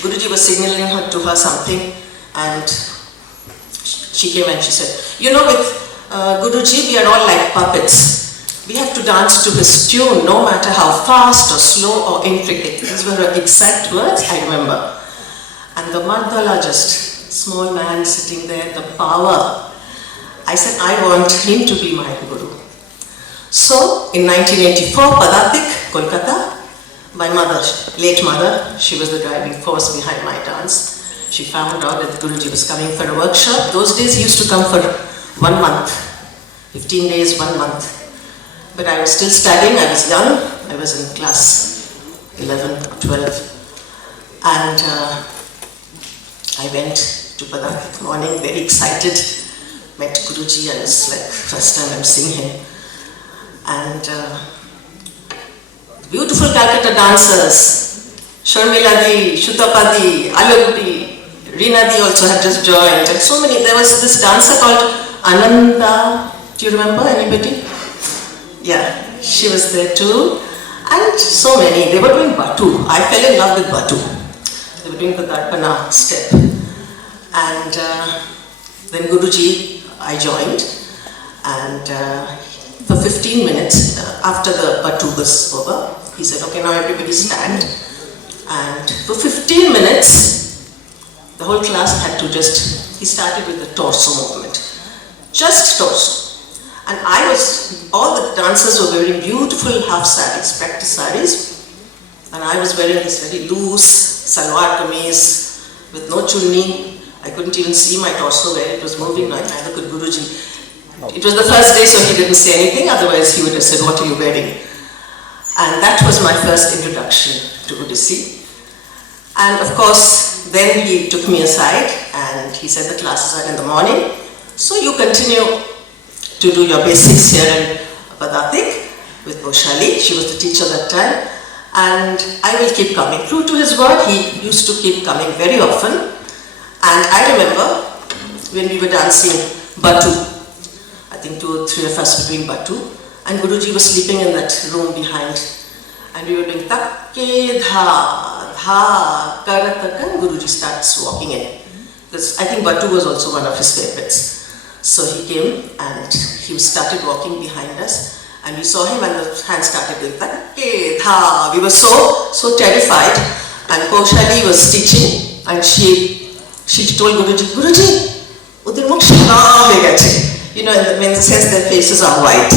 Guruji was signaling to her something, and she came and she said, you know, with Guruji, we are all like puppets. We have to dance to his tune, no matter how fast or slow or intricate. These were her exact words, I remember. And the mandala, just small man sitting there, the power. I said, I want him to be my guru. So, in 1984, Padatik, Kolkata, my mother, late mother, she was the driving force behind my dance. She found out that Guruji was coming for a workshop. Those days he used to come for 1 month, 15 days, 1 month. But I was still studying, I was young, I was in class 11 or 12. And I went to Padatik morning, very excited, met Guruji, I was like, first time I'm seeing him. And beautiful Calcutta dancers, Sharmila-di, Shutapadi, Alok-di, Reena-di also had just joined, and so many. There was this dancer called Ananda, do you remember anybody? Yeah, she was there too. And so many, they were doing Batu. I fell in love with Batu. They were doing the Darpana step. And then Guruji, I joined, and for 15 minutes, after the Batu was over, he said, okay, now everybody stand. And for 15 minutes, the whole class had to he started with the torso movement. Just torso. And all the dancers were wearing beautiful half saris, practice saris. And I was wearing this very loose salwar kameez with no chunni. I couldn't even see my torso where it was moving, neither could Guruji. It was the first day, so he didn't say anything, otherwise he would have said, what are you wearing? And that was my first introduction to Odisha. And of course, then he took me aside and he said the classes are in the morning, so you continue to do your basics here in Padatik with Boshali. She was the teacher that time. And I will keep coming. True to his word, he used to keep coming very often. And I remember when we were dancing Batu, I think 2 or 3 of us were doing Batu, and Guruji was sleeping in that room behind. And we were doing Takke Dha, Dha, Karataka, and Guruji starts walking in. Because I think Batu was also one of his favorites. So he came and he started walking behind us, and we saw him and the hand started doing Takke Dha. We were so terrified, and Paushali was teaching, and she told Guruji, Guruji, udir mukh shana ho gache. In the sense their faces are white.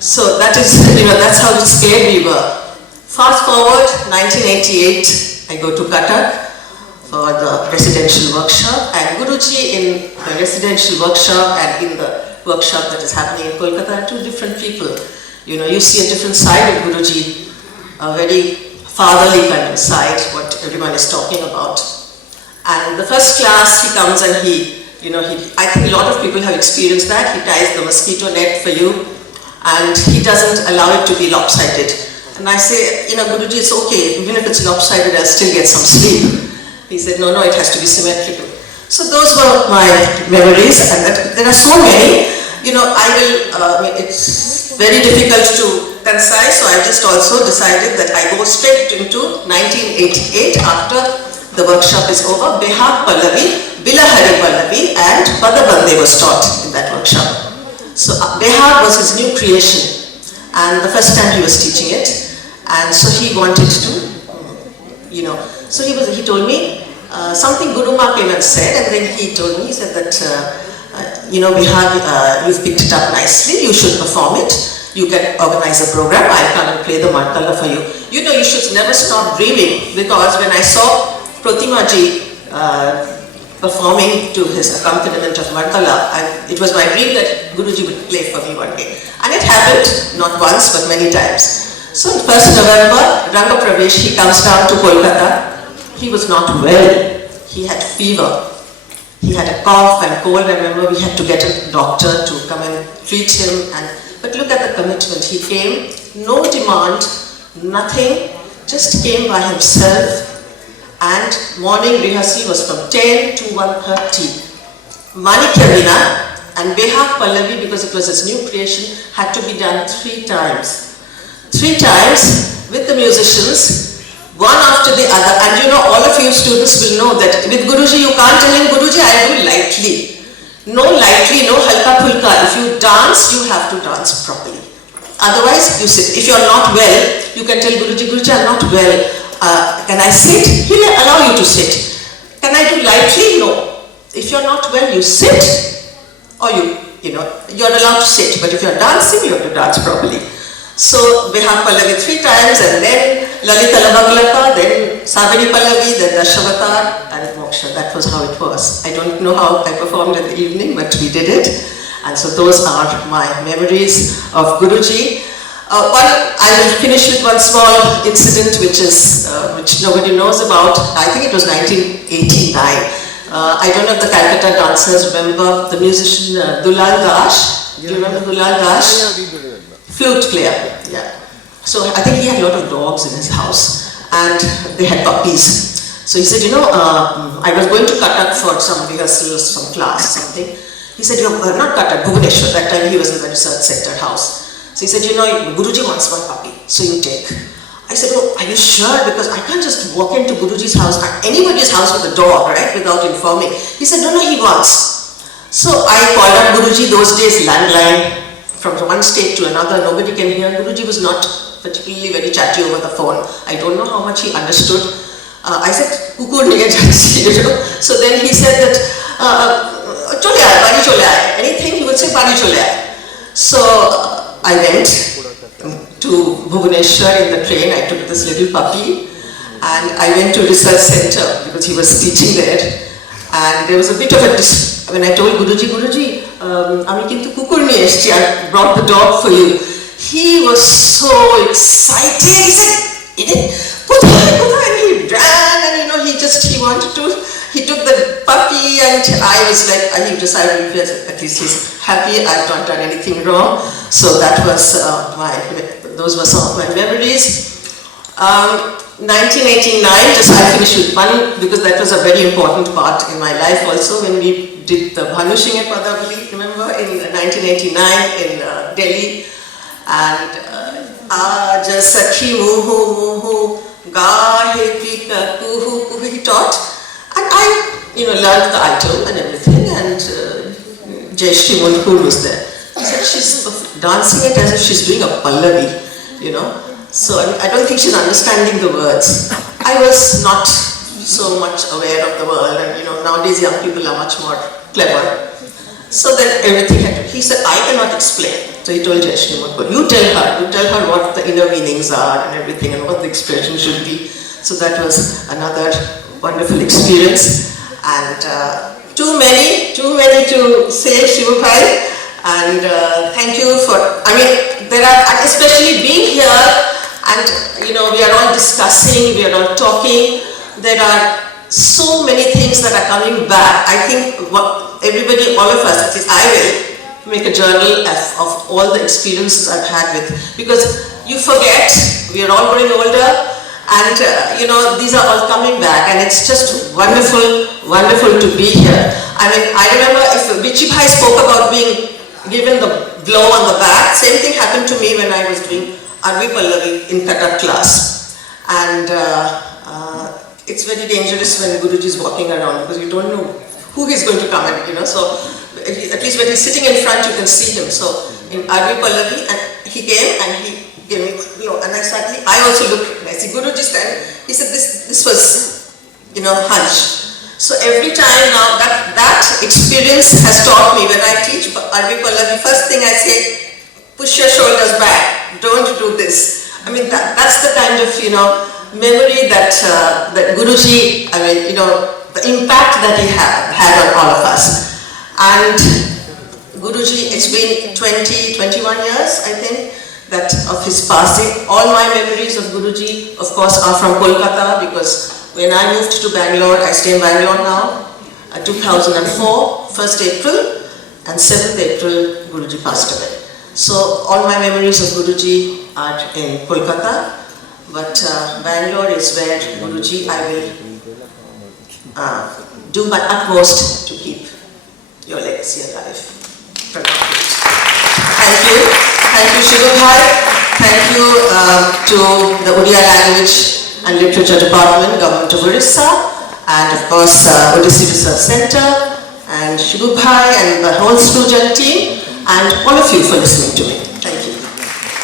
So that is, that's how scared we were. Fast forward, 1988, I go to Cuttack for the residential workshop, and Guruji in the residential workshop and in the workshop that is happening in Kolkata are 2 different people. You see a different side of Guruji, a very fatherly kind of side, what everyone is talking about. And the first class he comes and I think a lot of people have experienced that. He ties the mosquito net for you and he doesn't allow it to be lopsided. And I say, Guruji, it's okay, even if it's lopsided, I'll still get some sleep. He said, no, it has to be symmetrical. So those were my memories, and there are so many. It's very difficult to concise, so I just also decided that I go straight into 1988 after the workshop is over. Behak Pallavi, Bilahari Pallavi, and Padabande was taught in that workshop. So Behak was his new creation, and the first time he was teaching it, and so he wanted to, so he told me something Guru Ma came and said, and then he told me, he said that, Behak, you've picked it up nicely, you should perform it, you can organize a program, I'll come and play the Martala for you. You should never stop dreaming, because when I saw Pratima ji performing to his accompaniment of Martala, it was my dream that Guruji would play for me one day. And it happened, not once but many times. So on 1st November, Ranga Pravesh, he comes down to Kolkata. He was not well, he had fever. He had a cough and cold. I remember we had to get a doctor to come and treat him. But look at the commitment. He came, no demand, nothing, just came by himself. And morning rehearsal was from 10 to 1:30. Manikya Veena and Behak Pallavi, because it was his new creation, had to be done 3 times. 3 times with the musicians, one after the other. And you know, all of you students will know that with Guruji, you can't tell him, Guruji, I do lightly. No lightly, no halka pulka. If you dance, you have to dance properly. Otherwise, you sit. If you're not well, you can tell Guruji, Guruji, I'm not well. Can I sit? He'll allow you to sit. Can I do lightly? No. If you're not well, you sit, or you're allowed to sit. But if you're dancing, you have to dance properly. So we have Pallavi 3 times, and then Lalita Lavaglaka, then Savini Pallavi, then Dashavata, and Moksha. That was how it was. I don't know how I performed in the evening, but we did it. And so those are my memories of Guruji. I will finish with one small incident which nobody knows about. I think it was 1989. I don't know if the Calcutta dancers remember the musician Dulal Dash. Do you remember Dulal Dash? Flute player, yeah. So I think he had a lot of dogs in his house, and they had puppies. So he said, I was going to Cuttack for some rehearsals, some class, something. He said, not Cuttack, Bhubaneswar. That time he was in the research center house. So he said, Guruji wants one puppy, so you take. I said, oh, are you sure? Because I can't just walk into Guruji's house, anybody's house with a dog, right, without informing. He said, no, he wants. So I called up Guruji, those days, landline. From one state to another, nobody can hear. Guruji was not particularly very chatty over the phone. I don't know how much he understood. I said, Kukur niye jati, So then he said that, chole aaye, bari chole aaye. Anything, he would say, bari chole aaye. So I went to Bhubaneswar in the train. I took this little puppy, and I went to research center because he was teaching there. And there was a bit of when I told Guruji, I brought the dog for you. He was so excited. He said, and he ran, and he took the puppy, and I was like, he decided, at least he's happy, I've not done anything wrong. So that was those were some of my memories. 1989, just I finished with one because that was a very important part in my life also when we did the Bhanusing at Padavali, remember, in 1989 in Delhi. And Aaj Sakhi Muhu Muhu Gahe Pika Kuhu Kuhu he taught. And I, learned the item and everything, and Jayashri Mulkur was there. He said she's dancing it as if she's doing a pallavi, So I don't think she's understanding the words. I was not so much aware of the world, and nowadays young people are much more clever. So then everything he said, I cannot explain. So he told Jayashri Mulkur, you tell her what the inner meanings are and everything and what the expression should be. So that was another wonderful experience. And too many to say, Shivabhai. And thank you for, there are, especially being here, and we are all discussing, we are all talking. There are so many things that are coming back. I think everybody, all of us, at least I will, make a journal of all the experiences I've had with, because you forget, we are all growing older, and these are all coming back, and it's just wonderful to be here. I remember if Bichi Bhai spoke about being given the blow on the back, same thing happened to me when I was doing Arvi Pallavi in Kathak class. And it's very dangerous when Guruji is walking around because you don't know who he's going to come and, so at least when he's sitting in front you can see him. So in Arvi Pallavi, and he came and he gave me, and I also looked, and I see Guruji stand. He said this was, hunch. So every time now that experience has taught me when I teach Arvi Pallavi, first thing I say, push your shoulders back, don't do this. That's the kind of, memory that Guruji, the impact that he had on all of us. And Guruji, it's been 21 years, I think, that of his passing. All my memories of Guruji, of course, are from Kolkata, because when I moved to Bangalore, I stay in Bangalore now, 2004, 1st April, and 7th April, Guruji passed away. So all my memories of Guruji are in Kolkata, but Bangalore is where Guruji, I will do my utmost to keep your legacy alive. Thank you Shivabhai. Thank you to the Odia language and Literature Department, Government of Odisha, and of course Odisha Research Center, and Shibu Bhai and the whole student team, and all of you for listening to me.